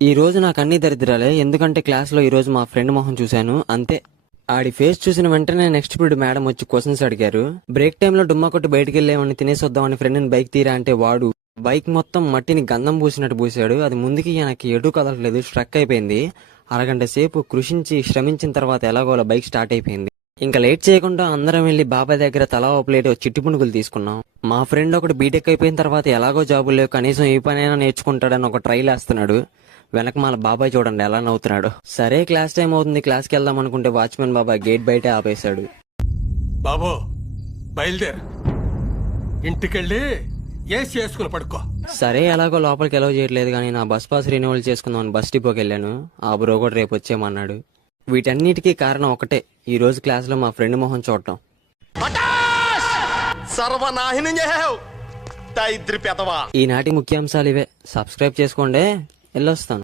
ఈ రోజు నాకు అన్ని దరిద్రాలే. ఎందుకంటే క్లాస్లో ఈ రోజు మా ఫ్రెండ్ మొహం చూశాను, అంతే. ఆడి ఫేస్ చూసిన వెంటనే నెక్స్ట్ పీరియడ్ మేడం వచ్చి క్వశ్చన్స్ అడిగారు. బ్రేక్ టైంలో డుమ్మా కొట్టి బయటికి వెళ్ళేవాడిని, తినేసి వద్దామని ఫ్రెండ్ని బైక్ తీరా అంటే వాడు బైక్ మొత్తం మట్టిని గంధం పూసినట్టు పూసాడు. అది ముందుకి నాకు ఎటు కదలట్లేదు, స్ట్రక్ అయిపోయింది. అరగంట సేపు కృషించి శ్రమించిన తర్వాత ఎలాగోలా బైక్ స్టార్ట్ అయిపోయింది. ఇంకా లేట్ చేయకుండా అందరం వెళ్లి బాబాయ్ దగ్గర తలా ఓ ప్లేట్ చిట్టి పునుగులు తీసుకున్నాం. మా ఫ్రెండ్ ఒకటి బీటెక్ అయిపోయిన తర్వాత ఎలాగో జాబులు లేవు, కనీసం ఏ పనైనా నేర్చుకుంటాడని ఒక ట్రైల్ వేస్తున్నాడు. వెనకమాల బాబాయ్ చూడండి ఎలా నవ్వుతున్నాడు. సరే క్లాస్ టైం అవుతుంది, క్లాస్కి వెళ్దాం అనుకుంటే వాచ్మెన్ బాబాయ్ గేట్ బయటే ఆపేశాడు. బాబో బయలుదేరు, ఇంటికెళ్ళి ఏసి చేసుకుని పడుకో. సరే ఎలాగో లోపలికి ఎలవ్ చేయట్లేదు కానీ నా బస్ పాస్ రెన్యువల్ చేసుకుందామని బస్ డిపోకి వెళ్ళాను. ఆ బ్రో కూడా రేపు వచ్చేయమన్నాడు. వీటన్నిటికీ కారణం ఒకటే, ఈ రోజు క్లాస్ లో మా ఫ్రెండ్ మొహం చూడటం. ఈనాటి ముఖ్యాంశాలు ఇవే. సబ్స్క్రైబ్ చేసుకోండి, వెళ్ళొస్తాను.